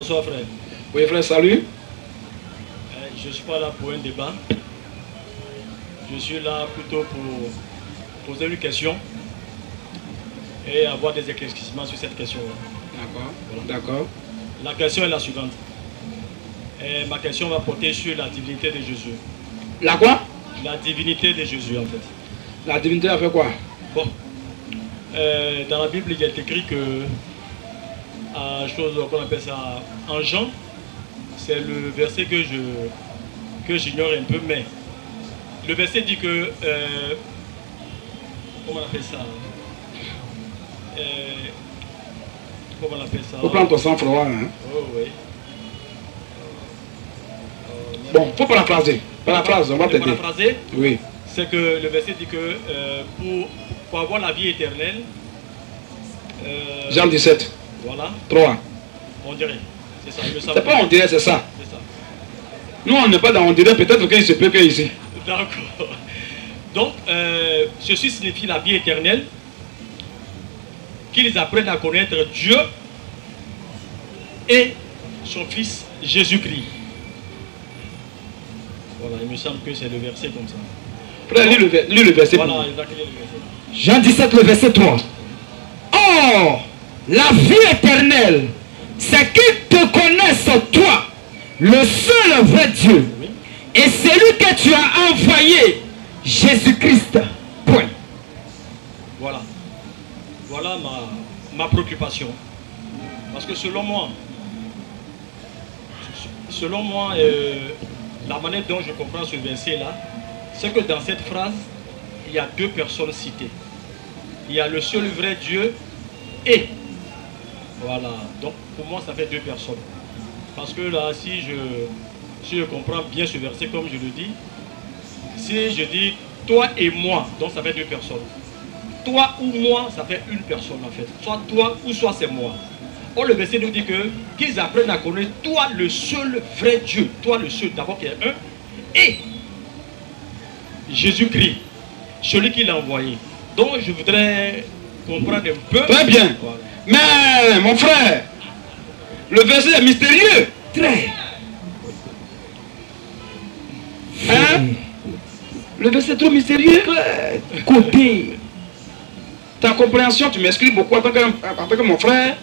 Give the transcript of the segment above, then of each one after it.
Bonsoir frère. Oui frère, salut. Je ne suis pas là pour un débat. Je suis là plutôt pour poser une question et avoir des éclaircissements sur cette question-là. D'accord. Voilà. D'accord. La question est la suivante. Ma question va porter sur la divinité de Jésus. La quoi? La divinité de Jésus en fait. La divinité a fait quoi? Bon. Dans la Bible, il est écrit que chose qu'on appelle ça en Jean, c'est le verset que j'ignore un peu, mais le verset dit que comment on appelle ça? Comment on appelle ça? Faut prendre ton sang-froid. Hein? Oh oui. Bon, faut paraphraser. Paraphrase, on va t'aider. Paraphraser? Oui. C'est que le verset dit que pour avoir la vie éternelle. Jean 17. Voilà. 3. On dirait. C'est ça. C'est pas on dirait, c'est ça. C'est ça. Nous, on n'est pas dans on dirait, peut-être qu'il se peut que ici. D'accord. Donc, ceci signifie la vie éternelle, qu'ils apprennent à connaître Dieu et son Fils Jésus-Christ. Voilà, il me semble que c'est le verset comme ça. Frère, lis le verset. Voilà, exactement le verset. Jean 17, le verset 3. Or, la vie éternelle, c'est qu'ils te connaissent, toi, le seul vrai Dieu, Oui. et celui que tu as envoyé, Jésus-Christ. Point. Voilà. Voilà ma préoccupation. Parce que selon moi, la manière dont je comprends ce verset-là, c'est que dans cette phrase, il y a deux personnes citées. Il y a le seul vrai Dieu et. Voilà. Donc pour moi, ça fait deux personnes. Parce que là, si je comprends bien ce verset comme je le dis, si je dis toi et moi, donc ça fait deux personnes. Toi ou moi, ça fait une personne en fait. Soit toi ou soit c'est moi. Or le verset nous dit que qu'ils apprennent à connaître toi le seul vrai Dieu. Toi le seul, d'abord qui est un. Et Jésus-Christ, celui qui l'a envoyé. Donc je voudrais comprendre un peu. Très bien. Voilà. Mais, mon frère, le verset est mystérieux. Très. Hein? Le verset est trop mystérieux. Côté. Ta compréhension, tu m'excris beaucoup en tant que mon frère.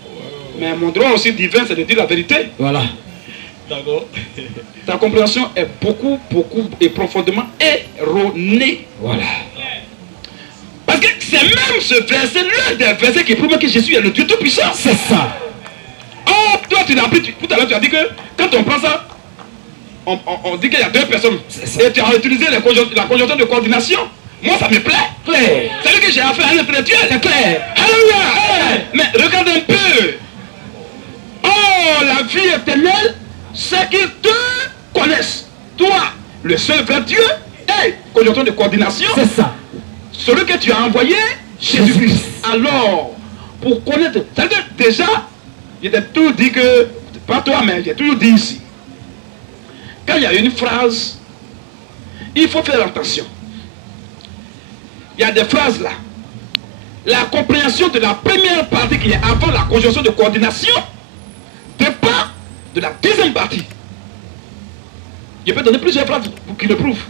Mais mon droit aussi divin, c'est de dire la vérité. Voilà. D'accord. Ta compréhension est beaucoup et profondément erronée. Voilà. Parce que c'est même ce verset, l'un des versets qui prouve que Jésus est le Dieu Tout-Puissant. C'est ça. Oh, toi tu l'as appris, tout à l'heure tu as dit que quand on prend ça, on dit qu'il y a deux personnes. Et tu as utilisé la conjonction de coordination. Moi ça me plaît. Claire. C'est ce que j'ai affaire à un intellectuel. C'est clair. Alléluia. Mais regarde un peu. Oh, la vie éternelle, c'est qu'ils te connaissent. Toi, le seul vrai Dieu, et conjonction de coordination. C'est ça. Celui que tu as envoyé, Jésus-Christ. Alors, pour connaître, c'est-à-dire déjà, il a toujours dit que, pas toi, mais j'ai toujours dit ici, quand il y a une phrase, il faut faire attention. Il y a des phrases là. La compréhension de la première partie qui est avant la conjonction de coordination dépend de la deuxième partie. Je peux donner plusieurs phrases pour qui le prouvent.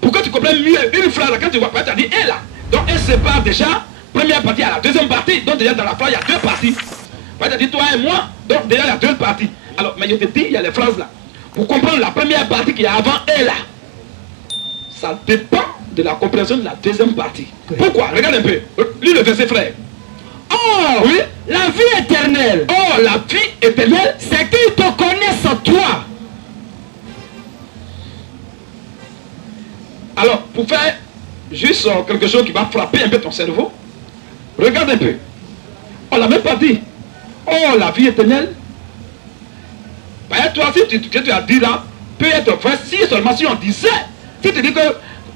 Pour que tu comprennes mieux une phrase, quand tu vois pas, tu as dit elle là. Donc elle sépare déjà, première partie à la deuxième partie. Donc déjà dans la phrase, il y a deux parties. Tu as dit toi et moi, donc déjà il y a deux parties. Alors, mais je te dis, il y a les phrases là. Pour comprendre la première partie qui est avant elle là, ça dépend de la compréhension de la deuxième partie. Pourquoi? Regarde un peu. Lis le verset frère. Or, Oui. la vie éternelle, Oh, la vie éternelle, c'est qu'ils te connaissent, toi. alors, pour faire juste quelque chose qui va frapper un peu ton cerveau, regarde un peu. On l'a même pas dit. Oh, la vie éternelle. Ben, toi, si tu as dit là, peut être vrai si seulement si on disait. Si tu dis que,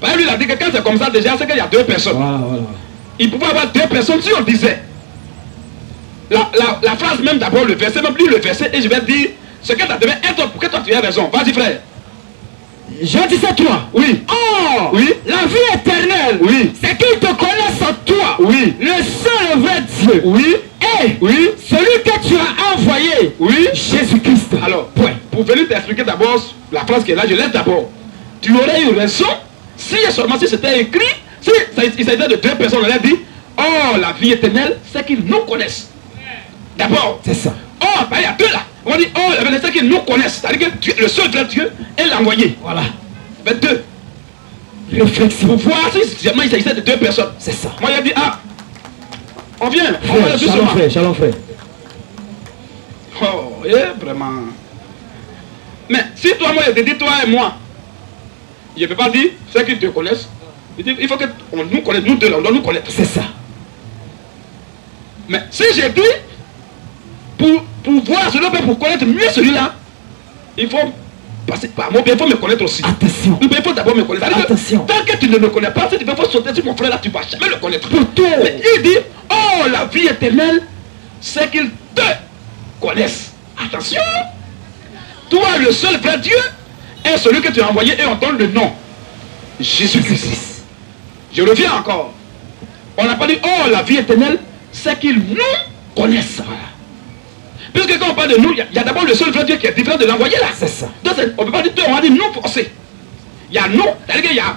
ben, lui il a dit que quand c'est comme ça déjà, c'est qu'il y a deux personnes. Voilà, voilà. Il pouvait avoir deux personnes si on disait. La phrase même d'abord, le verset, même lis le verset et je vais te dire ce que ça devait être pour que toi tu aies raison. Vas-y frère. Jean 17, 3. Oui. Or, Oui. la vie éternelle, Oui. c'est qu'ils te connaissent, toi, Oui. le seul vrai Dieu, Oui. et Et oui, celui que tu as envoyé, oui. Jésus-Christ. Alors, point. pour venir t'expliquer d'abord la phrase qui est là, je laisse d'abord. Tu aurais eu raison si seulement si c'était écrit, si il s'agissait de deux personnes, on aurait dit, oh, la vie éternelle, c'est qu'ils nous connaissent. D'abord. C'est ça. Oh, ben, il y a deux là. On dit, oh, la vie c'est qu'ils nous connaissent. C'est-à-dire que Dieu, le seul vrai Dieu est l'envoyé. Voilà. Ben, deux. Réflexion. Pour voir si seulement il s'agissait de deux personnes. C'est ça. Moi, il a dit, ah, on vient. On va le Frère, shalom frère, shalom frère. Oh, vraiment. Mais si toi, moi, je te dis, toi et moi, je ne peux pas dire ceux qui te connaissent. Il faut que nous connaisse, nous deux, on doit nous connaître. C'est ça. Mais si j'ai dit, pour voir celui-là, pour connaître mieux celui-là, il faut passer par moi, il faut me connaître aussi. Attention. Il faut d'abord me connaître. Attention. Tant que tu ne me connais pas, si tu veux sauter sur mon frère là, tu ne vas jamais le connaître. Pourtant. Mais il dit, oh, la vie éternelle, c'est qu'ils te connaissent. Attention. Toi, le seul vrai Dieu, est celui que tu as envoyé et on donne le nom. Jésus-Christ. Je reviens encore. On n'a pas dit, oh, la vie éternelle, c'est qu'ils nous connaissent. Puisque quand on parle de nous, il y a d'abord le seul vrai Dieu qui est différent de l'envoyé là. C'est ça. Donc, on ne peut pas dire deux, on va dire nous forcés. Il y a nous, c'est-à-dire qu'il y a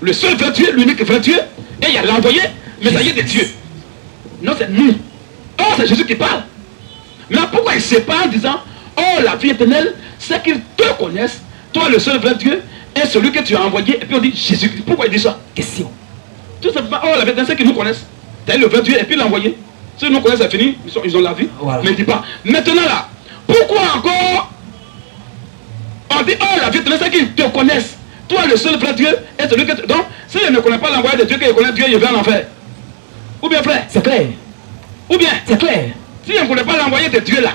le seul vrai Dieu, l'unique vrai Dieu, et il y a l'envoyé, mais ça y est des dieux. Non, c'est nous. Oh, c'est Jésus qui parle. Mais pourquoi il sépare en disant, oh, la vie éternelle, c'est qu'ils te connaissent, toi le seul vrai Dieu, et celui que tu as envoyé, et puis on dit Jésus-Christ. Pourquoi il dit ça? Question. Tout simplement, oh, la vie éternelle, c'est qu'ils nous connaissent. C'est le vrai Dieu, et puis l'envoyé. Ceux qui nous connaissent, c'est fini, ils ont la vie. Voilà. Mais il ne dit pas. Maintenant là, pourquoi encore on dit, oh, la vie éternelle, c'est qu'ils te connaissent. Toi le seul vrai Dieu, et celui que tu... Donc, si je ne connais pas l'envoyé de Dieu, qu'il connaît Dieu, il va en enfer. Ou bien frère? C'est clair. Ou bien? C'est clair. Si je ne connais pas l'envoyé de Dieu là,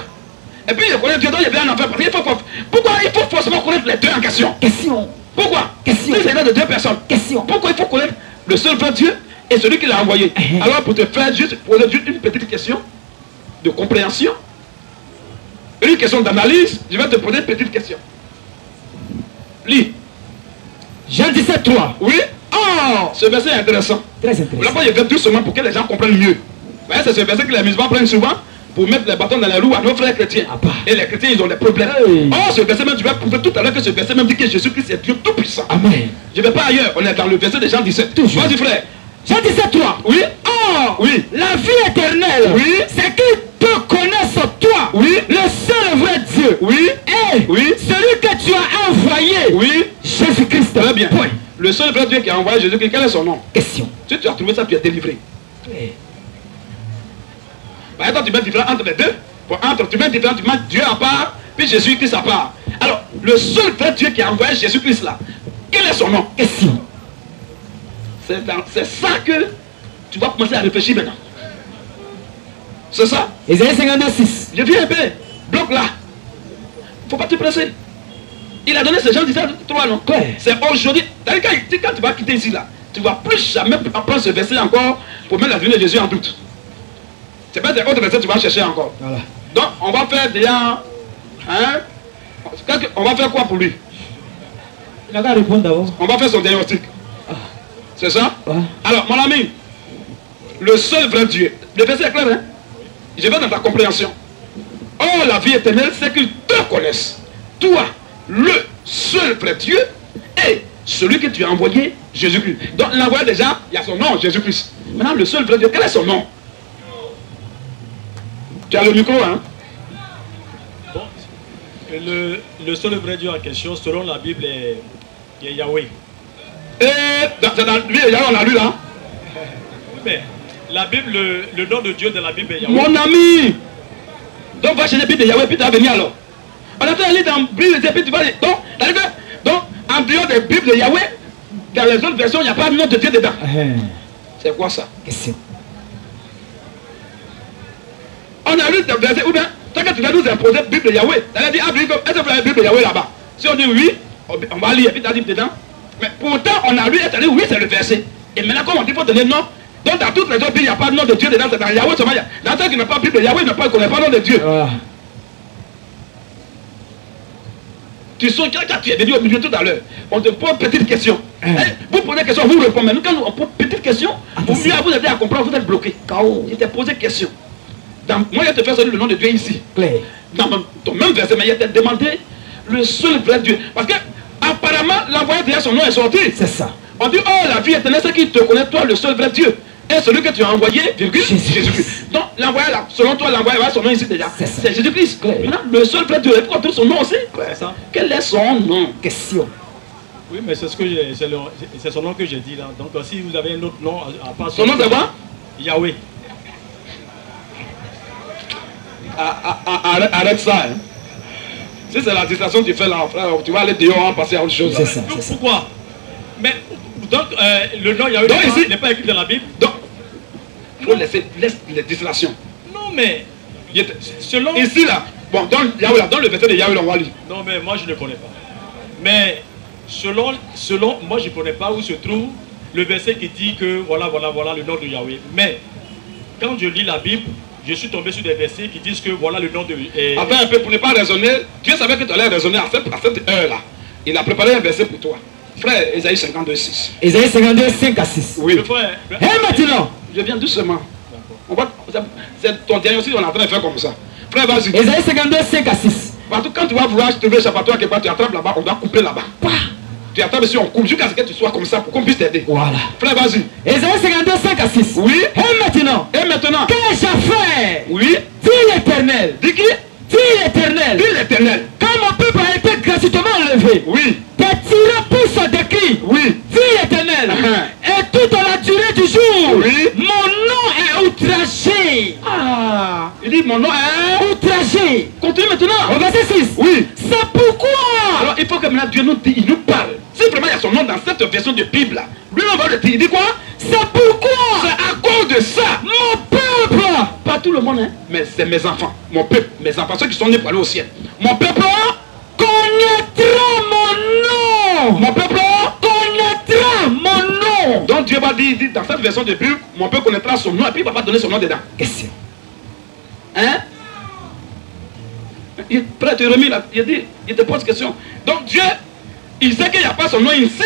et puis je connais Dieu, donc il vient en enfer. Parce qu'il faut, pourquoi il faut forcément connaître les deux en question? Question. Pourquoi? Question. Si c'est là de deux personnes. Question. Pourquoi il faut connaître le seul vrai Dieu et celui qui l'a envoyé? Alors pour te faire juste poser juste une petite question de compréhension, une question d'analyse, je vais te poser une petite question. Lis. Jean 17, 3. Oui? Oh! Ce verset est intéressant. Très intéressant. Là-bas, je vais doucement pour que les gens comprennent mieux. Ouais, c'est ce verset que les musulmans prennent souvent pour mettre les bâtons dans les roues à nos frères chrétiens. Ah bah. Et les chrétiens, ils ont des problèmes. Hey. Oh, ce verset même, tu vas prouver tout à l'heure que ce verset même dit que Jésus-Christ est Dieu tout-puissant. Amen. Je ne vais pas ailleurs, on est dans le verset de Jean 17. Toujours. Vas-y frère. Jean 17, 3. Oui? Oh! Oui. La vie éternelle. Oui. C'est qu'ils te connaissent, toi. Oui. Le seul vrai Dieu. Oui. Et Oui. celui que tu as envoyé. Oui. Jésus-Christ. Très bien. Point. Le seul vrai Dieu qui a envoyé Jésus-Christ, quel est son nom? Question. Si tu as trouvé ça, tu es délivré. Clair. Par exemple, tu mets différent entre les deux. Tu mets différent, tu mets Dieu à part, puis Jésus-Christ à part. Alors, le seul vrai Dieu qui a envoyé Jésus-Christ là, quel est son nom? Question. C'est ça que tu vas commencer à réfléchir maintenant. C'est ça? Ésaïe 52, 6. Je viens un peu. Bloc là. Faut pas te presser. Il a donné ces gens 17-3, non? Ouais. C'est aujourd'hui. Quand tu vas quitter ici là, tu ne vas plus jamais apprendre ce verset encore pour mettre la venue de Jésus en doute. C'est pas des autres versets que tu vas chercher encore. Voilà. Donc on va faire déjà. Hein? On va faire quoi pour lui? Il a qu'à répondre d'abord. On va faire son diagnostic. C'est ça? Ouais. Alors, mon ami, le seul vrai Dieu, le verset est clair, hein? Je vais dans ta compréhension. Oh, la vie éternelle, c'est qu'ils te connaissent. Toi, le seul vrai Dieu, et celui que tu as envoyé, Jésus-Christ. Donc, l'envoyé déjà, il y a son nom, Jésus-Christ. Maintenant, le seul vrai Dieu, quel est son nom? Tu as le micro, hein? Bon, le seul vrai Dieu en question, selon la Bible, est Yahweh. Et dans lui, on l'a lu là. Mais la Bible, le nom de Dieu de la Bible est Yahweh. Mon ami! Donc, va chercher la Bible de Yahweh, puis tu vas venir alors. On a fait un livre dans la Bible, puis tu vas aller. Donc, en dehors des Bibles de Yahweh, dans les autres versions, il n'y a pas de nom de Dieu dedans. C'est quoi ça? Question. On a lu des versets, ou bien, tant que tu vas nous imposer la Bible de Yahweh, tu as dit, ah, est-ce que vous avez la Bible de Yahweh là-bas? Si on dit oui, on va lire, et puis tu as dit dedans. Mais pourtant, on a lu et tu as dit oui, c'est le verset. Et maintenant, comme on dit, il faut donner le nom. Donc, dans toutes les autres Bibles, il n'y a pas de nom de Dieu dedans, c'est dans Yahweh seulement. Dans ceux qui n'ont pas de Bible de Yahweh, ils ne connaissent pas le nom de Dieu. Voilà. Tu sais, quand tu es venu au milieu tout à l'heure, on te pose une petite question. Vous posez une question, vous répondez. Mais nous, quand on pose une petite question, au mieux vous aider à comprendre, vous êtes bloqué. Il t'a posé une question. moi, je te fais sonner le nom de Dieu ici. Clair. Dans ton même verset, mais il t'a demandé le seul vrai Dieu. Parce que, apparemment, l'envoyé derrière son nom est sorti. C'est ça. On dit, oh, la vie éternelle, c'est qui te connaît, toi, le seul vrai Dieu. Et celui que tu as envoyé, virgule, Jésus-Christ. Donc, l'envoyé là, selon toi, l'envoyé va son nom ici déjà. C'est Jésus-Christ. Maintenant, le seul vrai Dieu, pourquoi trouve son nom aussi? C'est ça. Quel est son nom? Question. Oui, mais c'est son nom que j'ai dit là. Donc, si vous avez un autre nom, à part Son nom, c'est quoi? Yahweh. Arrête ça. Hein. Si c'est la distraction que tu fais là, frère, tu vas aller dehors, passer à autre chose. C'est ça. Pourquoi? Mais, donc, le nom Yahweh n'est pas écrit dans la Bible. Donc, il faut laisser les distractions. Non, mais, selon... Ici, là, bon, dans le verset de Yahweh, on va lire. Non, mais moi, je ne connais pas. Mais, selon moi, je ne connais pas où se trouve le verset qui dit que, voilà le nom de Yahweh. Mais, quand je lis la Bible, je suis tombé sur des versets qui disent que voilà le nom de... Attends un peu, pour ne pas raisonner, Dieu savait que tu allais raisonner à cette heure-là. Il a préparé un verset pour toi. Frère, Ésaïe 52, 6. Ésaïe 52, 5 à 6. Oui. Frère, Et maintenant, je viens doucement. C'est ton diagnostic, on est en train de faire comme ça. Frère, vas-y. Ésaïe 52, 5 à 6. Partout, quand tu vas vouloir trouver échappatoire quelque part, tu attrapes là-bas, on doit couper là-bas. Tu attrapes ici, on coupe jusqu'à ce que tu sois comme ça pour qu'on puisse t'aider. Voilà. Frère, vas-y. Ésaïe 52, 5 à 6. Oui. Et maintenant, qu'ai-je fait? Oui. Dit l'Éternel. Dis qui? Dit l'Éternel. Dis l'Éternel. Quand mon peuple a été gratuitement enlevé, Oui. tes tirants poussent des cris. Oui. Dit l'Éternel. Et toute la durée du jour, Oui. mon nom est outragé. Ah. Il dit mon nom est... Outragé. Continue maintenant. Au verset 6. Oui. C'est pourquoi. Alors il faut que maintenant Dieu nous dit, il nous parle. Si vraiment il y a son nom dans cette version de Bible là, lui on va le dire. Il dit quoi? C'est pourquoi. C'est à cause de ça. Mon peuple. Pas tout le monde, hein. Mais c'est mes enfants. Mon peuple, mes enfants, ceux qui sont nés pour aller au ciel. Mon peuple connaîtra mon nom. Mon peuple connaîtra mon nom. Donc Dieu va dire dans cette version de Bible, mon peuple connaîtra son nom et puis il va pas donner son nom dedans. Question. Hein? Près de remis là, il te pose question. Donc Dieu, il sait qu'il n'y a pas son nom ici.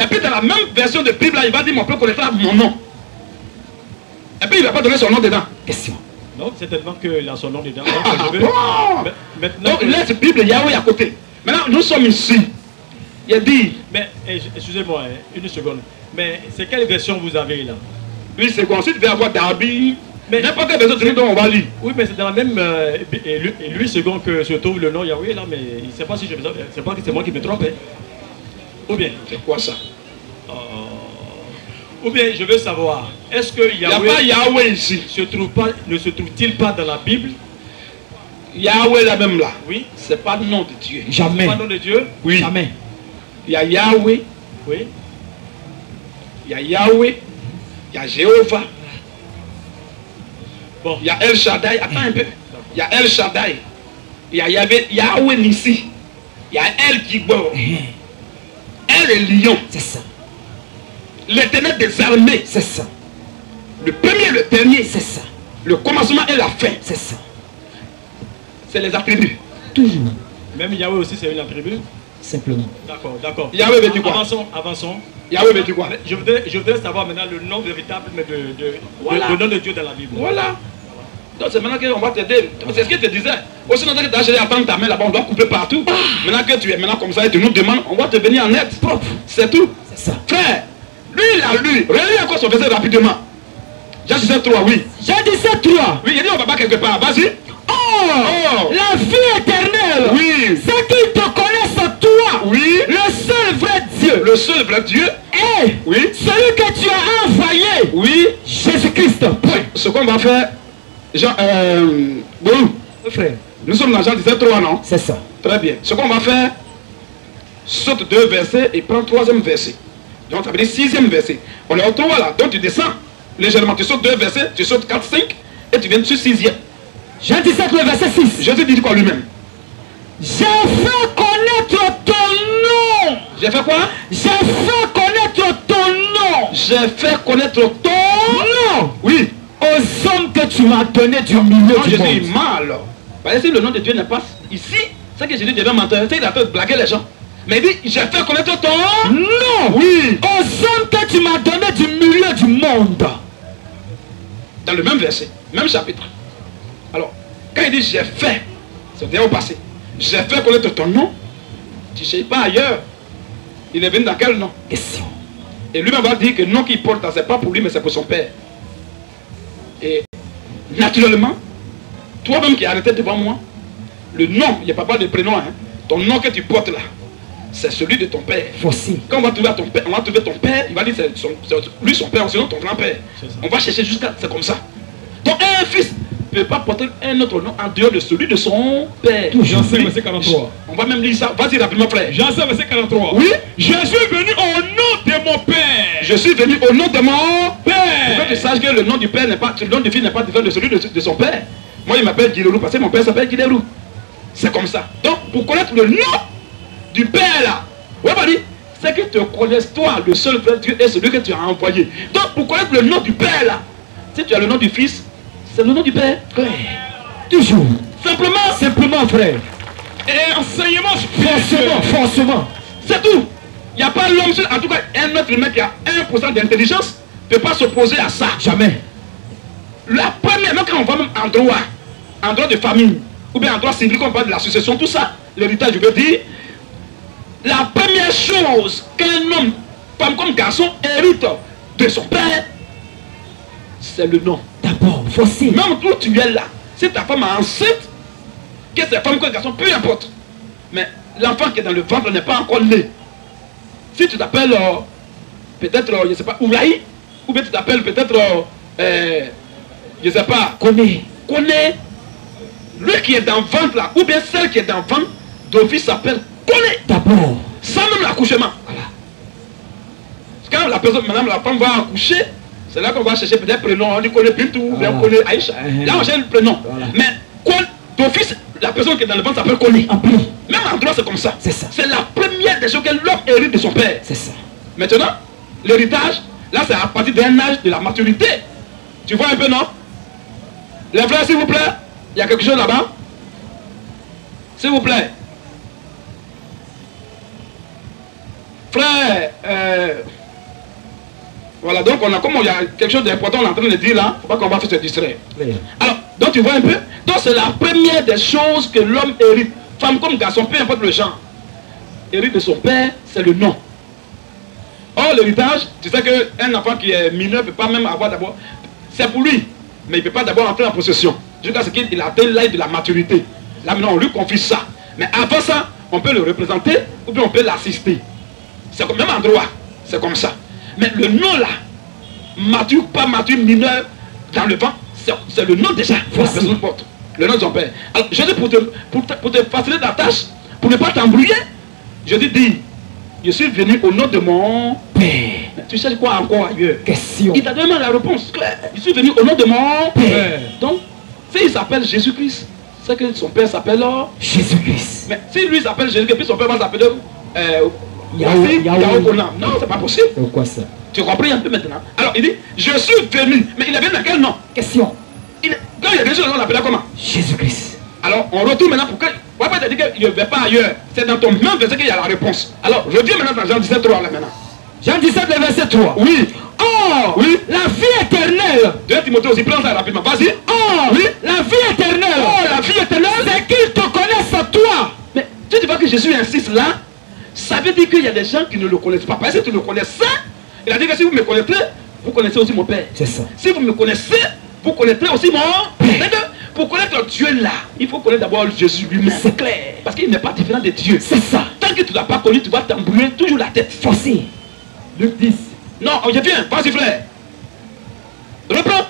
Et puis dans la même version de Bible là, il va dire mon peuple connaîtra mon nom. Et puis il ne va pas donner son nom dedans. Question. Non, c'est tellement qu'il a son nom dedans. Maintenant, donc laisse Bible Yahweh à côté. Maintenant, nous sommes ici. Il a dit. Mais, excusez-moi, une seconde. Mais c'est quelle version vous avez là? Lui, c'est quoi? Ensuite, il va avoir Darby. Mais n'importe quelle version dont on va lire. Oui, mais c'est dans la même. Lui, second que se trouve le nom Yahweh là, mais il ne sait pas si c'est pas que c'est moi qui me trompe. Hein. Ou bien. C'est quoi ça? Ou bien, je veux savoir, est-ce que Yahweh, il n'y a pas Yahweh ici. Ne se trouve-t-il pas dans la Bible? Yahweh là même là. Oui. C'est pas le nom de Dieu. Jamais. C'est pas le nom de Dieu? Oui. Jamais. Il y a Yahweh. Oui. Il y a Yahweh. Il y a Jéhovah. Bon. Il y a El Shaddai. Attends un peu. Il y a El Shaddai. Il y a Yahweh Nissi. Il y a El Gibor. El est lion. C'est ça. L'éternel des armées. C'est ça. Le premier et le dernier. C'est ça. Le commencement et la fin. C'est ça. C'est les attributs. Toujours. Même Yahweh aussi, c'est une attribut? Simplement. D'accord, d'accord. Yahweh veut dire quoi? Avançons. Yahweh veut dire quoi? Je voudrais savoir maintenant le nom véritable Voilà. le nom de Dieu dans la Bible. Voilà. Donc c'est maintenant qu'on va t'aider. C'est ce qu'il te disait. Aussi longtemps que tu as acheté à ta main là-bas, on doit couper partout. Maintenant que tu es maintenant comme ça et tu nous demandes, on va te venir en aide. C'est tout. C'est ça. Frère, lui il a lu. Relis encore son verset rapidement. Jean 17, 3, oui. Jean 17, 3. Oui, il dit on va pas quelque part. Vas-y. Oh, la vie éternelle. Oui. C'est qu'ils te connaissent toi. Oui. Le seul vrai Dieu. Le seul vrai Dieu. Et oui. Celui que tu as envoyé. Oui. Jésus-Christ. Point. Ce qu'on va faire. Jean, bon. Frère. Nous sommes dans Jean 17, 3, non? C'est ça. Très bien. Ce qu'on va faire, saute 2 versets et prends 3e verset. Donc ça veut dire 6e verset. On est au 3 là. Donc tu descends légèrement. Tu sautes 2 versets, tu sautes 4, 5 et tu viens sur 6e. Jean 17, le verset 6. Jésus dit quoi lui-même? J'ai fait connaître ton nom. J'ai fait quoi? J'ai fait connaître ton nom. J'ai fait connaître ton nom. Oui. Aux hommes que tu m'as donné du milieu du monde. Jésus est mal alors. Parce que si le nom de Dieu n'est pas ici, c'est que Jésus devait mentir. C'est qu'il a fait blaguer les gens. Mais il dit, j'ai fait connaître ton nom. Oui. Aux hommes que tu m'as donné du milieu du monde. Dans le même verset, même chapitre. Quand il dit j'ai fait, c'est déjà au passé. J'ai fait connaître ton nom. Tu ne cherches pas ailleurs. Il est venu dans quel nom? Question. Et lui-même va dire que le nom qu'il porte, ce n'est pas pour lui, mais c'est pour son père. Et naturellement, toi-même qui es arrêté devant moi, le nom, il n'y a pas de prénom, hein, ton nom que tu portes là, c'est celui de ton père. Voici. Quand on va trouver ton père, il va dire c'est lui son père, sinon ton grand-père. On va chercher jusqu'à... C'est comme ça. Donc un fils ne peut pas porter un autre nom en dehors de celui de son père. Toujours. Jean 5, verset 43. On va même lire ça. Vas-y rapidement, frère. Jean 5, verset 43. Oui. Je suis venu au nom de mon Père. Je suis venu au nom de mon Père. Pour que tu saches que le nom du père n'est pas, le nom du fils n'est pas différent de celui de son père. Moi, il m'appelle Guilherou parce que mon père s'appelle Guilherou. C'est comme ça. Donc, pour connaître le nom du père là, ouais, c'est que tu connaisses toi, le seul vrai Dieu et celui que tu as envoyé. Donc, pour connaître le nom du père là, si tu as le nom du fils, c'est le nom du père. Ouais. Toujours. Simplement, frère. Et enseignement spirituel. Forcément. C'est tout. Il n'y a pas l'homme seul. En tout cas, un autre humain qui a 1% d'intelligence ne peut pas s'opposer à ça. Jamais. La première, même quand on va même en droit de famille, ou bien en droit civil, quand on parle de la succession, tout ça, l'héritage, je veux dire, la première chose qu'un homme, femme comme garçon, hérite de son père, c'est le nom. D'abord, voici. Même où tu es là, si ta femme est enceinte, que c'est femme ou garçon, peu importe. Mais l'enfant qui est dans le ventre n'est pas encore né. Si tu t'appelles, peut-être, je ne sais pas, Oulaï, ou bien tu t'appelles peut-être, je ne sais pas, Koné. Lui qui est dans le ventre là, ou bien celle qui est dans le ventre, d'office s'appelle Koné. D'abord. Sans même l'accouchement. Voilà. Quand la personne, madame, la femme va accoucher, c'est là qu'on va chercher peut-être prénom, on dit Koné Bintou, ou bien Koné Aïcha. Là on cherche le prénom. Voilà. Mais d'office, la personne qui est dans le ventre s'appelle Koné. Même en droit c'est comme ça. C'est ça. C'est la première des choses que l'homme hérite de son père. C'est ça. Maintenant, l'héritage, là c'est à partir d'un âge de la maturité. Tu vois un peu, non? Les frères, s'il vous plaît, il y a quelque chose là-bas. S'il vous plaît. Frère, voilà, donc on a, comme il y a quelque chose d'important, on est en train de dire là, il ne faut pas qu'on va faire se distraire. Oui. Alors, donc tu vois un peu, donc c'est la première des choses que l'homme hérite, femme comme garçon, peu importe le genre, hérite de son père, c'est le nom. Or, l'héritage, tu sais qu'un enfant qui est mineur ne peut pas même avoir d'abord, c'est pour lui, mais il ne peut pas d'abord entrer en possession, jusqu'à ce qu'il atteigne l'âge de la maturité. Là maintenant, on lui confie ça. Mais avant ça, on peut le représenter, ou bien on peut l'assister. C'est comme même en droit, c'est comme ça. Mais le nom là, mature, pas mature, mineur, dans le vent, c'est le nom déjà que la personne porte. Le nom de son père. Alors, je dis pour te faciliter la tâche, pour ne pas t'embrouiller, je dis, je suis venu au nom de mon père. Mais tu sais quoi encore ailleurs? Question. Il t'a donné la réponse claire. Je suis venu au nom de mon père. Donc, s'il s'appelle Jésus-Christ, c'est que son père s'appelle Jésus-Christ. Mais si lui s'appelle Jésus-Christ, puis son père va s'appeler Yahoo. Non, c'est pas possible. Pourquoi ça? Tu comprends un peu maintenant? Alors il dit, je suis venu. Mais il est venu dans quel nom? Question. Quand il est venu, on l'appelait comment? Jésus-Christ. Alors on retourne maintenant pour que... On va pas te dire qu'il ne va pas ailleurs. C'est dans ton même verset qu'il y a la réponse. Alors reviens maintenant dans Jean 17, 3 là maintenant. Jean 17, le verset 3. Oui. Oh, oui. La vie éternelle. 2 Timothée aussi, prends ça rapidement. Vas-y. Oh, oui. La vie éternelle. Oh, la vie éternelle. C'est qu'ils te connaissent toi. Mais tu vois que Jésus insiste là. Ça veut dire qu'il y a des gens qui ne le connaissent pas. Parce que tu le connais ça. Il a dit que si vous me connaissez, vous connaissez aussi mon Père. C'est ça. Si vous me connaissez, vous connaîtrez aussi mon Père. Pour connaître Dieu là, il faut connaître d'abord Jésus lui-même. C'est clair. Parce qu'il n'est pas différent de Dieu. C'est ça. Tant que tu ne l'as pas connu, tu vas t'embrouiller toujours la tête. Forcé. Luc 10. Non, je viens. Vas-y frère. Reprends.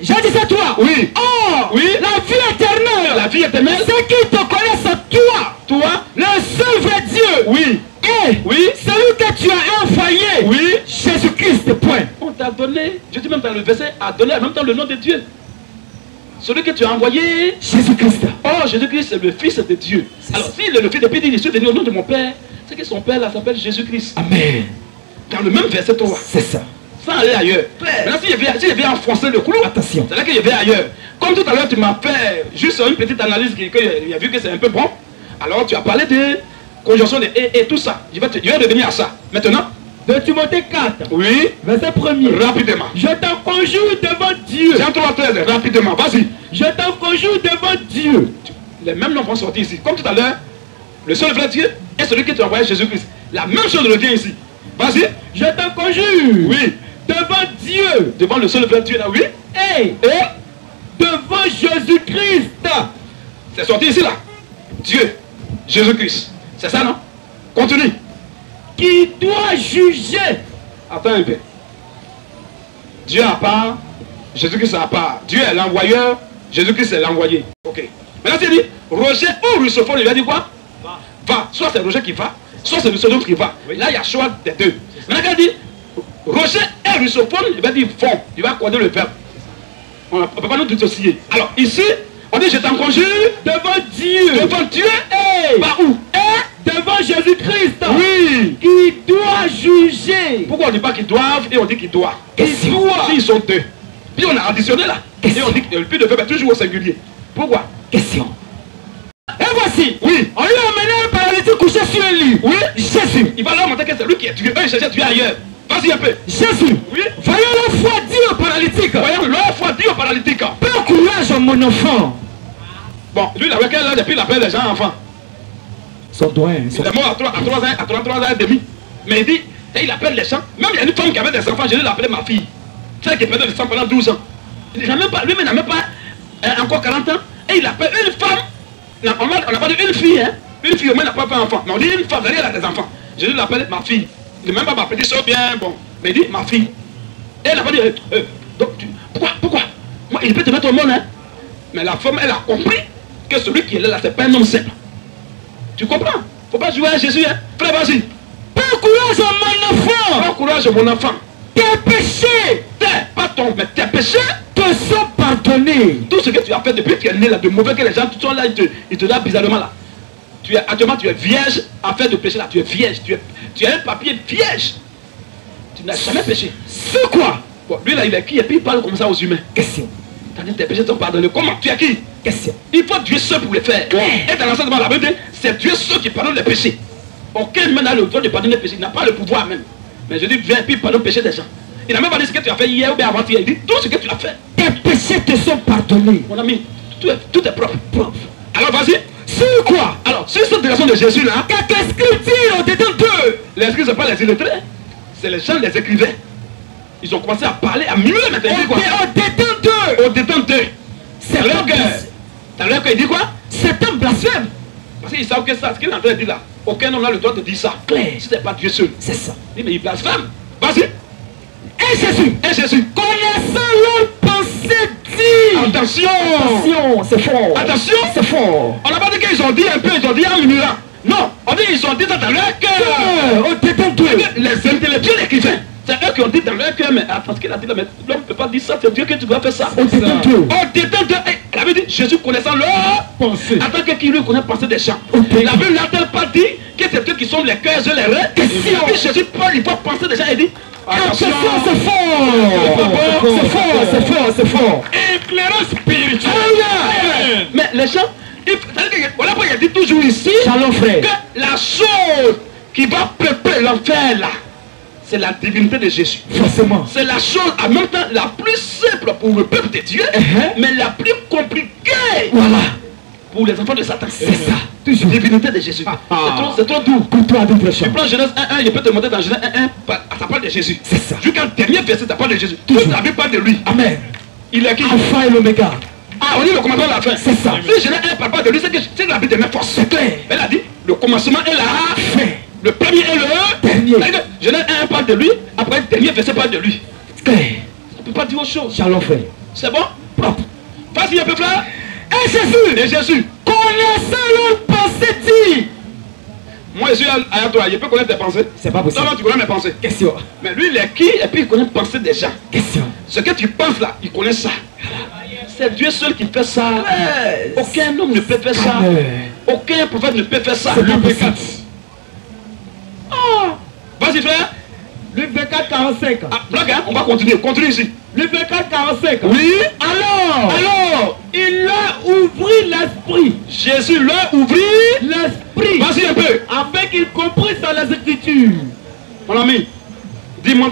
Jean 17, 3. Oui. Oh, oui. La vie éternelle. La vie éternelle. C'est qu'ils te connaissent toi. Toi. Le seul vrai Dieu. Oui. Et oui. Celui que tu as envoyé. Oui. Jésus-Christ, point. On t'a donné, je dis même dans le verset, a donné en même temps le nom de Dieu. Celui que tu as envoyé. Jésus-Christ. Oh, Jésus-Christ, c'est le Fils de Dieu. Alors, s'il est le Fils de Dieu, il dit, je suis venu au nom de mon Père. C'est que son Père là s'appelle Jésus-Christ. Amen. Dans le même verset 3. C'est ça. Sans aller ailleurs. Maintenant, si je viens enfoncer le clou, attention. C'est là que je vais ailleurs. Comme tout à l'heure, tu m'as fait juste une petite analyse que il a vu que c'est un peu bon. Alors, tu as parlé de conjonction de et tout ça. Je vais revenir à ça. Maintenant, De Timothée 4, Oui. verset 1er. Rapidement. Je t'en conjure devant Dieu. Jean 3,13. Rapidement. Vas-y. Je t'en conjure devant Dieu. Les mêmes noms vont sortir ici. Comme tout à l'heure, le seul vrai Dieu est celui qui t'a envoyé Jésus-Christ. La même chose revient ici. Vas-y. Je t'en conjure. Oui. Devant Dieu. Devant le seul vrai Dieu là, oui. Et devant Jésus-Christ. C'est sorti ici là. Dieu. Jésus-Christ. C'est ça, non? Continue. Qui doit juger. Attends un peu. Dieu à part, Jésus-Christ à part. Dieu est l'envoyeur, Jésus-Christ est l'envoyé. Ok. Maintenant, tu dis, Roger ou Russophone, il a dit quoi? Va. Soit c'est Roger qui va, soit c'est Russophone qui va. Là, il y a choix des deux. Maintenant, quand il dit, Roger et Russophone, il va dire vont. Il va accorder le verbe. On ne peut pas nous dissocier. Alors, ici, on dit, je t'en conjure Devant Dieu. devant Dieu. Et Par où? devant Jésus-Christ. Oui. Qui doit juger. Pourquoi on ne dit pas qu'ils doivent et on dit qu'ils doivent? Ils doivent. S'ils sont deux. Puis on a additionné là. Et on dit que le plus de verbe est toujours au singulier. Pourquoi? Question. Et voici. Oui. On lui a emmené un paralytique couché sur un lit. Oui. Jésus. Il va leur montrer que c'est lui qui est tué. Eux, ils cherchaient tuer ailleurs. Vas-y un peu. Jésus. Oui. Voyons la foi dire au paralytique. Voyons leur foi dit au paralytique. Prends courage, mon enfant. Bon, lui, il avait quel âge depuis il appelle les gens enfants? Son doigt. Il est mort à 33 ans et demi. Mais il dit, et il appelle les gens. Même il y a une femme qui avait des enfants, je l'ai appelé ma fille. Celle qui perdait des enfants pendant 12 ans. Il n'a même pas, lui-même n'a même pas encore 40 ans. Et il appelle une femme. On n'a pas dit une fille, hein. Une fille au moins n'a pas fait enfant. Mais on dit une femme, elle a des enfants. Je lui appelle ma fille. Il n'a même pas ma petite soeur bien, bon. Mais il dit ma fille. Et elle n'a pas dit, donc, pourquoi? Moi, il peut te mettre au monde, hein. Mais la femme, elle a compris que celui qui est là, c'est pas un homme simple. Tu comprends? Faut pas jouer à Jésus, hein. Frère, vas-y. Prends courage, mon enfant. Prends courage, mon enfant. Tes péchés Pas ton, mais tes péchés te sont pardonnés. tout ce que tu as fait depuis que tu es né là, de mauvais que les gens sont là, ils te donnent bizarrement là. Actuellement, tu es vierge en fait de péché là. Tu es vierge. Tu as un papier vierge. Tu n'as jamais péché. C'est quoi? Bon, lui là, il est qui? Et puis il parle comme ça aux humains. Question. T'as dit tes péchés sont pardonnés. Comment? Tu es qui? Question. Il faut Dieu seul pour les faire. Et dans l'enseignement de la Bible, c'est Dieu seul qui pardonne les péchés. Aucun humain n'a le droit de pardonner les péchés. Il n'a pas le pouvoir même. Mais je dis, viens et puis pardonne le péché des gens. Il n'a même pas dit ce que tu as fait hier ou bien avant-hier. Il dit tout ce que tu as fait. Tes péchés te sont pardonnés. Mon ami, tout est propre. Alors vas-y. Sur quoi? Alors, sur cette déclaration de Jésus là, Quelques scriptures ont été deux. les écrits, ce n'est pas les illettrés. C'est les gens, les écrivains. Ils ont commencé à parler, à mieux maintenant. Il dit quoi? On détend deux. Au détenteur. C'est T'as l'air un qu'il dit quoi? C'est un blasphème. Parce qu'ils savent que ça, ce qu'il est en train de dire là, aucun homme n'a le droit de dire ça. Clair. Si ce n'est pas Dieu seul. C'est ça. Il dit, mais il blasphème. Vas-y. Et Jésus. Et Jésus. Connaissant leur pensée dit. Attention. Attention, c'est fort. Attention. C'est fort. On n'a pas dit qu'ils ont dit un peu, ils ont dit un murmurant. Non, on dit ils ont dit ça dans leur cœur. On détend deux. Les intellectuels écrivains, c'est eux qui ont dit dans leur cœur, mais attends, ce qu'il a dit là, mais l'homme ne peut pas dire ça, c'est Dieu que tu dois faire ça. On détend deux. On détend deux. Elle avait dit, Jésus connaissant leur Pensée. attends que qui lui connaît pensée des gens. Ok. La Bible n'a-t-elle pas dit que c'est eux qui sont les cœurs et les reins? Et puis Jésus parle, il va penser des gens et dit, attention, C'est fort. C'est fort, c'est fort, c'est fort. éclairage spirituel. Mais les gens, voilà pourquoi il dit toujours ici Shalom, frère. que la chose qui va peupler l'enfer là, c'est la divinité de Jésus. Forcément. C'est la chose en même temps la plus simple pour le peuple de Dieu, mais la plus compliquée Voilà. pour les enfants de Satan. C'est ça. La divinité de Jésus. C'est trop doux. Couteau à double Tu tranchant. prends Genèse 1.1, je peux te montrer dans Genèse 1.1, ça parle de Jésus. C'est ça. Jusqu'à dernier verset, ça parle de Jésus. Toujours. La Bible parle de lui. Amen. Il est qui? Alpha et l'oméga. Ah, on dit le commencement à la fin. C'est ça. Si Genèse 1 parle pas de lui, c'est que la Bible de mes forces. C'est clair. Elle a dit, le commencement est là. Fin. Le premier et le Dernier. Genèse 1 parle de lui, après le dernier verset parle de lui. Clair. On ne peut pas dire autre chose. Shalom, frère. C'est bon? Propre. Vas-y un peu, frère. Et Jésus. Et Jésus. Connaissant leur pensée dit. Moi, je suis à toi, je peux connaître tes pensées. C'est pas possible. Toi, tu connais mes pensées. Question. Mais lui, il est qui? Et puis il connaît les pensées des gens. Question. Ce que tu penses là, il connaît ça. C'est Dieu seul qui fait ça. Aucun homme ne peut faire ça. Aucun prophète ne peut faire ça. C'est pas possible. Ah. Vas-y, frère. Luc 24, 45. Ah, bloc, hein? On va continuer. Continue ici. Luc 24, 45. Oui. Alors, il leur ouvrit l'esprit. Jésus leur ouvrit L'esprit. Vas-y un peu. Afin qu'il comprisse dans les Écritures. Mon ami,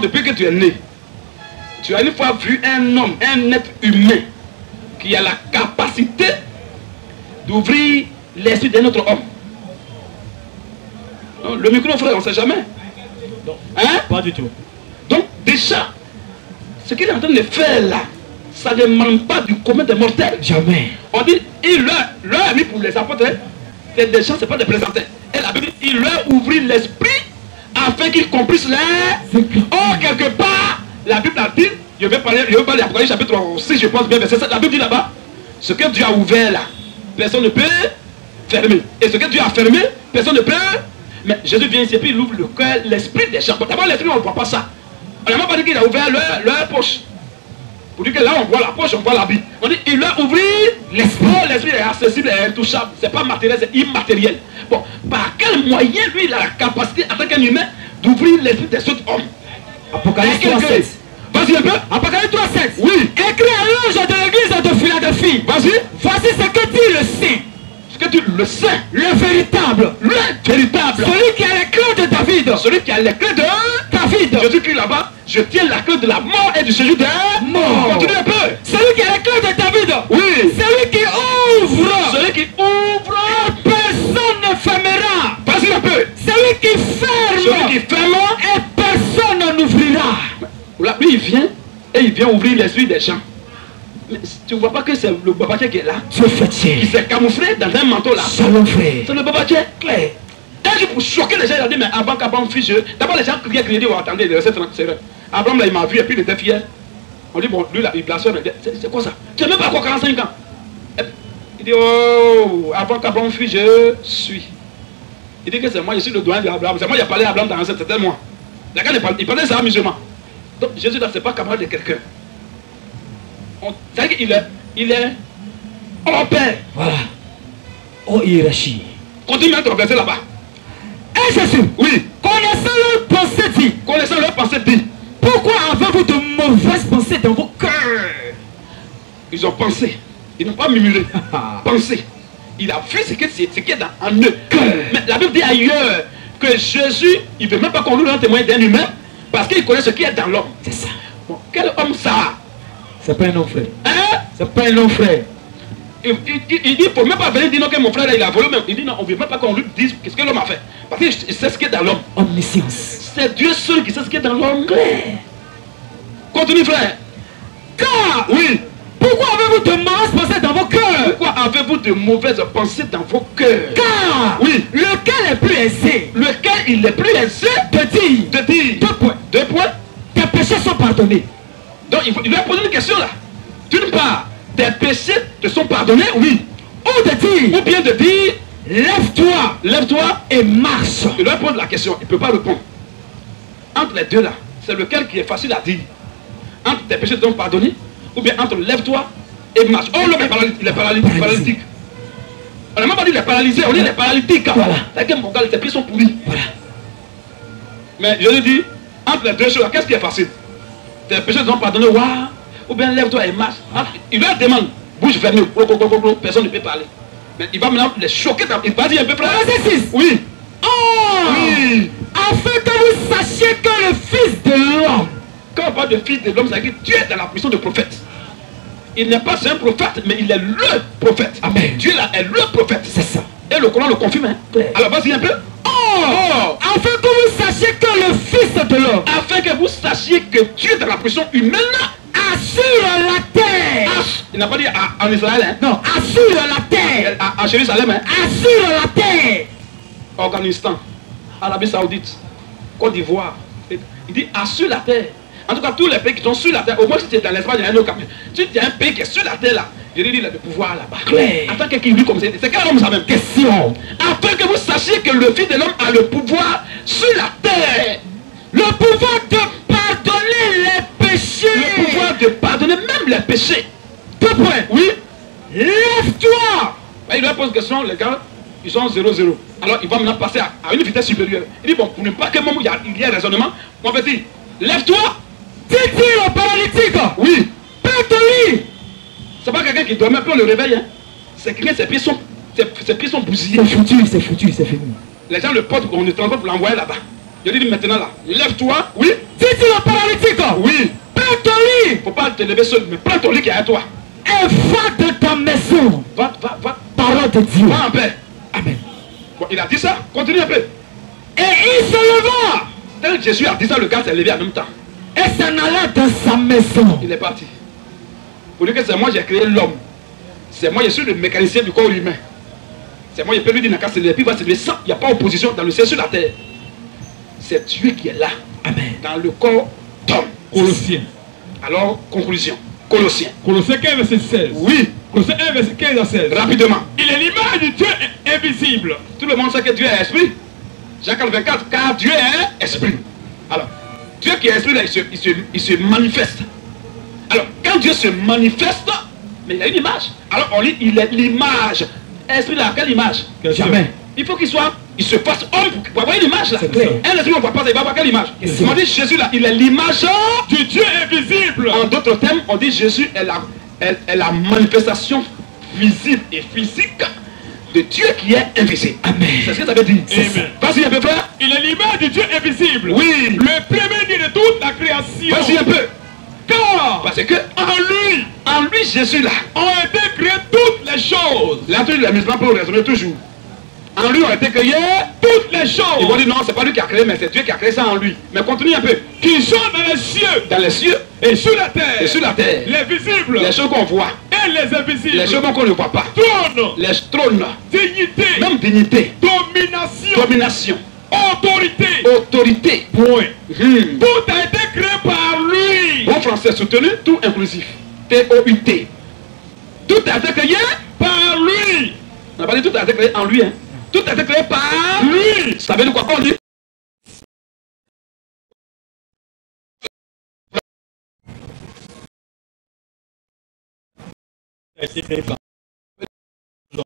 depuis que tu es né, tu as une fois vu un homme, un être humain, qui a la capacité d'ouvrir l'esprit d'un autre homme? Non, le micro, frère, on ne sait jamais. Non, Hein? pas du tout. Donc, déjà, ce qu'il est en train de faire là, ça ne demande pas du commun des mortels. Jamais. On dit, il leur a mis pour les apôtres, c'est des gens, ce n'est pas des plaisantins. Et la Bible dit, il leur ouvrit l'esprit afin qu'ils comprissent l'air. Or, quelque part, la Bible a dit, je vais parler d'Apocalypse chapitre 6, je pense bien, verset 7. La Bible dit là-bas, ce que Dieu a ouvert là, personne ne peut fermer. Et ce que Dieu a fermé, personne ne peut. Mais Jésus vient ici et puis il ouvre le cœur, l'esprit des gens. D'abord, l'esprit, on ne voit pas ça. On n'a même pas dit qu'il a ouvert leur poche. Pour dire que là, on voit la poche, on voit la Bible. On dit, il leur ouvrit l'esprit. L'esprit est accessible et intouchable. Ce n'est pas matériel, c'est immatériel. Bon, par quel moyen, lui, il a la capacité, en tant qu'un humain, d'ouvrir l'esprit des autres hommes? Apocalypse 3:7. Vas-y un peu. Apocalypse 3:7. Oui. Écrit à l'ange de l'église de Philadelphie. Vas-y. Voici ce que dit le saint, Ce que tu le sais. le véritable, Le véritable. celui qui a les clés de David. Celui qui a les clés de David. Jésus crie là-bas, je tiens la clé de la mort et du séjour de Mort. Continue un peu. Celui qui a les clés de David. Oui. Celui qui ouvre. Celui qui ouvre. Personne ne fermera. Vas-y un peu. Celui qui ferme. Celui qui ferme. Et personne n'ouvrira. Là, lui, il vient et il vient ouvrir l'esprit des gens. Mais tu ne vois pas que c'est le Babaké qui est là, Dieu fait qui s'est camouflé dans un manteau là. Shalom frère. C'est le Babaké. Claire. Un jour, pour choquer les gens, il a dit, mais avant qu'Abraham fût je... D'abord, les gens criaient, dit, oh, attendez, il restait 30 secondes. Abraham, là, il m'a vu et puis il était fier. On dit, bon, lui, là, il blasphème. C'est quoi ça? Tu n'as même pas encore 45 ans. Il dit, oh, avant qu'Abraham fût, je suis. Il dit que c'est moi, je suis le doyen d'Abraham. C'est moi qui ai parlé à Abraham dans c'était moi. Les gars, il parlait ça à musulman. Donc, Jésus, là, c'est pas camarade de quelqu'un. C'est-à-dire qu'il est hors pair. Voilà. Oh hiérarchie. Continue à traverser là-bas. Et Jésus, Oui. connaissant leur pensée dit, Connaissant leur pensée dit, pourquoi avez-vous de mauvaises pensées dans vos cœurs? ils ont pensé. Ils n'ont pas murmuré. Pensé. Il a vu ce qui est en eux. Mais la Bible dit ailleurs que Jésus, il ne veut même pas qu'on lui rende témoin d'un humain parce qu'il connaît ce qui est dans l'homme. C'est ça. Bon, quel homme ça? C'est pas un nom frère. Hein? C'est pas un nom frère. Il dit, il ne faut même pas venir dire non que mon frère là, il a volé. Il dit non, on ne veut même pas qu'on lui dise qu'est-ce que l'homme a fait. Parce qu'il sait ce qui est dans l'homme. Omniscience. C'est Dieu seul qui sait ce qui est dans l'homme. Continue frère. Car, Oui. pourquoi avez-vous de mauvaises pensées dans vos cœurs? Pourquoi avez-vous de mauvaises pensées dans vos cœurs? Car, Oui. lequel est plus aisé Lequel il est plus aisé de dire, de dire 2 points, 2 points. tes péchés sont pardonnés? Donc il lui a posé une question là. D'une part, tes péchés te sont pardonnés, oui. Ou de dire, Ou bien de dire, lève-toi lève-toi. et marche. Il lui pose la question, il ne peut pas répondre. Entre les deux là, c'est lequel qui est facile à dire? Entre tes péchés te sont pardonnés, ou bien entre lève-toi et marche. Oh l'homme est paralytique, il est paralytique. On n'a même pas dit qu'il est paralysé, on dit qu'il est paralytique. Voilà. C'est que mon gars, tes pieds sont pourris. Voilà. Mais je lui dis, entre les deux choses, qu'est-ce qui est facile? Tes péchés te sont pardonnés, waouh, ou bien lève-toi et marche. Il leur demande, bouche fermée, personne ne peut parler. Mais il va maintenant les choquer. Il va dire un peu frère. Verset 6. Oui. Oh, Oui. afin que vous sachiez que le Fils de l'homme, Quand on parle de fils de l'homme, ça veut dire que Dieu est dans la position de prophète. Il n'est pas un prophète, mais il est le prophète. Amen. Dieu là est le prophète. c'est ça. Et le Coran le confirme. Hein? Claire. Alors vas-y un peu. Oh, afin que vous sachiez que le Fils de l'homme Afin que vous sachiez que Dieu est dans la position humaine. assure la terre. Il n'a pas dit en Israël. Hein? Non, assure la terre. À Jérusalem. Hein? Assure la terre. Afghanistan, Arabie Saoudite, Côte d'Ivoire. Il dit assure la terre. En tout cas, tous les pays qui sont sur la terre, au moins si tu es dans l'Espagne, il y a un autre camion. Si tu as un pays qui est sur la terre là, je lui dis il a le pouvoir là-bas. Claire. En tant qu'il vit comme ça, c'est quel homme ça même? Question. Afin que vous sachiez que le Fils de l'homme a le pouvoir sur la terre. Le pouvoir de pardonner les péchés. Le pouvoir de pardonner même les péchés. 2 points. Oui. Lève-toi. Il lui pose une question, les gars, ils sont 0-0. Alors il va maintenant passer à une vitesse supérieure. Il dit bon, pour ne pas que moment il y a un raisonnement, mon petit, lève-toi. Dis-tu au paralytique. Oui. Prends ton lit. C'est pas quelqu'un qui dormait, puis on le réveille. Hein. C'est quelqu'un, ses pieds sont bousillés. C'est foutu, c'est foutu, c'est fini. Les gens le portent, on le transporte pour l'envoyer là-bas. Je dis maintenant là, lève-toi, oui. Dis-tu le paralytique, Oui. prends ton lit. Il ne faut pas te lever seul, mais prends ton lit qui est à toi. Et va de ta maison. Va. Parole de Dieu. Va en paix. Amen. Bon, il a dit ça, continue un peu. Et il se leva. Tel que Jésus a dit ça, le gars s'est levé en même temps. Et s'en alla dans sa maison. Il est parti. Pour dire que c'est moi qui ai créé l'homme. C'est moi, je suis le mécanicien du corps humain. C'est moi, je peux lui dire, puis il va se lever sans, il n'y a pas opposition dans le ciel sur la terre. C'est Dieu qui est là. Amen. Dans le corps d'homme. Colossiens. Alors, conclusion. Colossiens. Colossiens 15, verset 16. Oui, Colossiens 1, verset 15 à 16. rapidement. Il est l'image du Dieu invisible. Tout le monde sait que Dieu est esprit. Jacques 24, car Dieu est esprit. Alors, Dieu qui est esprit, là, il se manifeste. Alors, quand Dieu se manifeste, mais il a une image. Alors, on lit, il est l'image. Esprit, là, quelle image? Jamais. Il faut qu'il se fasse homme pour avoir une image là. C'est clair. Un esprit, on ne voit pas, il va avoir quelle image? On dit Jésus là, il est l'image Du Dieu invisible. En d'autres termes, on dit Jésus est la manifestation visible et physique de Dieu qui est invisible. Amen. C'est ce que ça veut dire. Amen. Vas-y un peu, frère. Il est l'image du Dieu invisible. Oui. Le premier de toute la création. Vas-y un peu. Car Parce que en lui, Jésus là, ont été créées toutes les choses. là, tous les musulmans peuvent raisonner toujours. En lui ont été créés. Toutes les Ils choses vont dire non, c'est pas lui qui a créé, mais c'est Dieu qui a créé ça en lui. Mais continue un peu. qui sont dans les cieux Dans les cieux et sur la terre. et sur la terre, Les visibles les choses qu'on voit, et les invisibles. les choses qu'on ne voit pas, Trône, les trônes, dignité, même dignité, domination, domination, autorité. autorité. Point. Hmm. Tout a été créé par lui. Bon français soutenu, tout inclusif. T-O-U-T. Tout a été créé. Par lui. On n'a pas dit tout a été créé en lui. Hein. Tout a été créé par Lui. Ça veut dire quoi qu'on dit? a été créé par Non,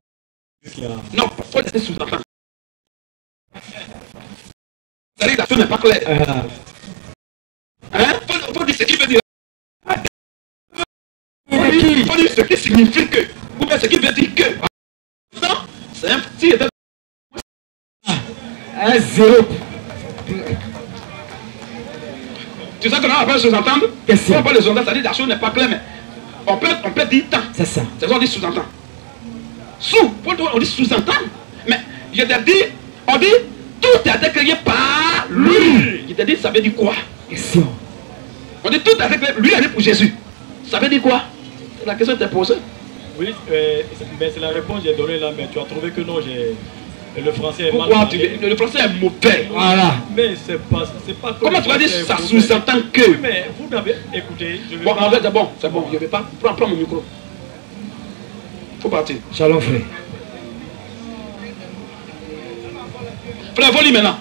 il faut laisser sous-entendre. C'est-à-dire que la chose n'est pas claire. Hein? Faut dire ce qui veut dire. Faut dire ce qui signifie que. Ou bien ce qui veut dire que. Non, c'est un petit. 1-0. Tu sais qu'on a appris sous-entendre? Qu'est-ce que On peut les entendre, c'est-à-dire que la chose n'est pas claire, mais on peut dire tant. C'est ça. C'est ça qu'on dit sous-entendre. On dit sous-entendre. Mais je t'ai dit, on dit tout a été créé par lui. Je t'ai dit, ça veut dire quoi? Question. On dit tout a été créé, lui a dit pour Jésus. Ça veut dire quoi? La question était posée. Oui, mais c'est la réponse que j'ai donnée là, mais tu as trouvé que non, le français est mal Pourquoi parlé. le français est mauvais? Voilà. Mais c'est pas que Comment le tu vas dire français est ça mauvais. sous-entend que? Oui, mais vous n'avez écouté. Je vais Bon, pas- en fait, c'est bon, je ne vais pas. Prends mon micro. Faut partir. Shalom, frère. Frère, volis maintenant.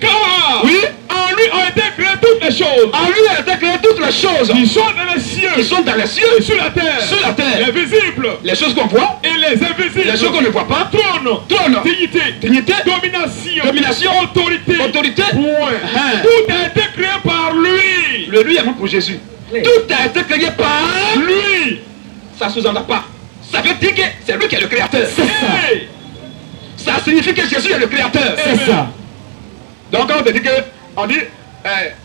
Car Oui? en lui ont été créées toutes les choses. En lui a été créé toutes les choses. Qui sont dans les cieux Ils sont dans les et cieux, sur la terre. sur la terre. Les visibles Les choses qu'on voit, et les invisibles. les choses qu'on ne voit pas. Trône, Trône, dignité, dignité, domination, domination, autorité. autorité. Point. Hein. Tout a été créé par lui. Le lui est même pour Jésus. Tout a été créé par Lui. ça sous-entend pas. Ça veut dire que c'est lui qui est le créateur. Hey. Ça signifie que Jésus est le créateur. C'est ça. Donc quand on te dit que, on dit,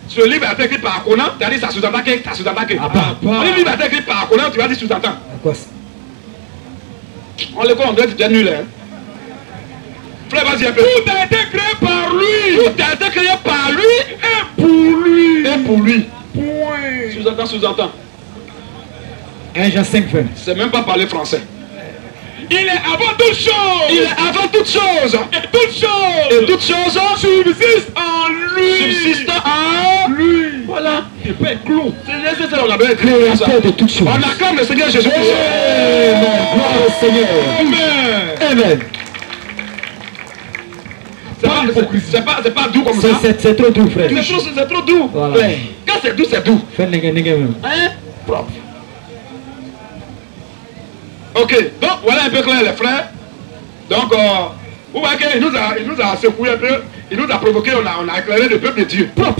ce livre a été écrit par Conan, tu as dit ça sous-entend que, ça sous-entend que. Ah, pas. On dit le livre a été écrit par Conan, tu vas dire sous-entend. À quoi ça? On le comprend, tu es nul. Hein. Frère, vas-y un peu. Tout a été créé par lui. Tout a été créé par lui Et pour lui. et pour lui. Point. Sous-entend, sous-entend. 1 Jean 5, 20. C'est même pas parler français. Il est avant toute chose. Il est avant toute chose. Et toute chose. Et toute chose subsiste en lui. subsiste en lui. Voilà. Il peut être clos. C'est ça, on a besoin de ça. Créateur de toutes choses. On acclame le Seigneur Jésus-Christ. Amen. Gloire au Seigneur. Amen. Amen. C'est pas doux comme ça. C'est trop doux, frère. C'est trop doux. Voilà. Ouais. Quand c'est doux, c'est doux. Fais nègre même. Hein? Propre. Ok, donc voilà un peu clair les frères. Donc, vous voyez qu'il nous a secoué un peu, il nous a provoqué, on a éclairé le peuple de Dieu. Propre.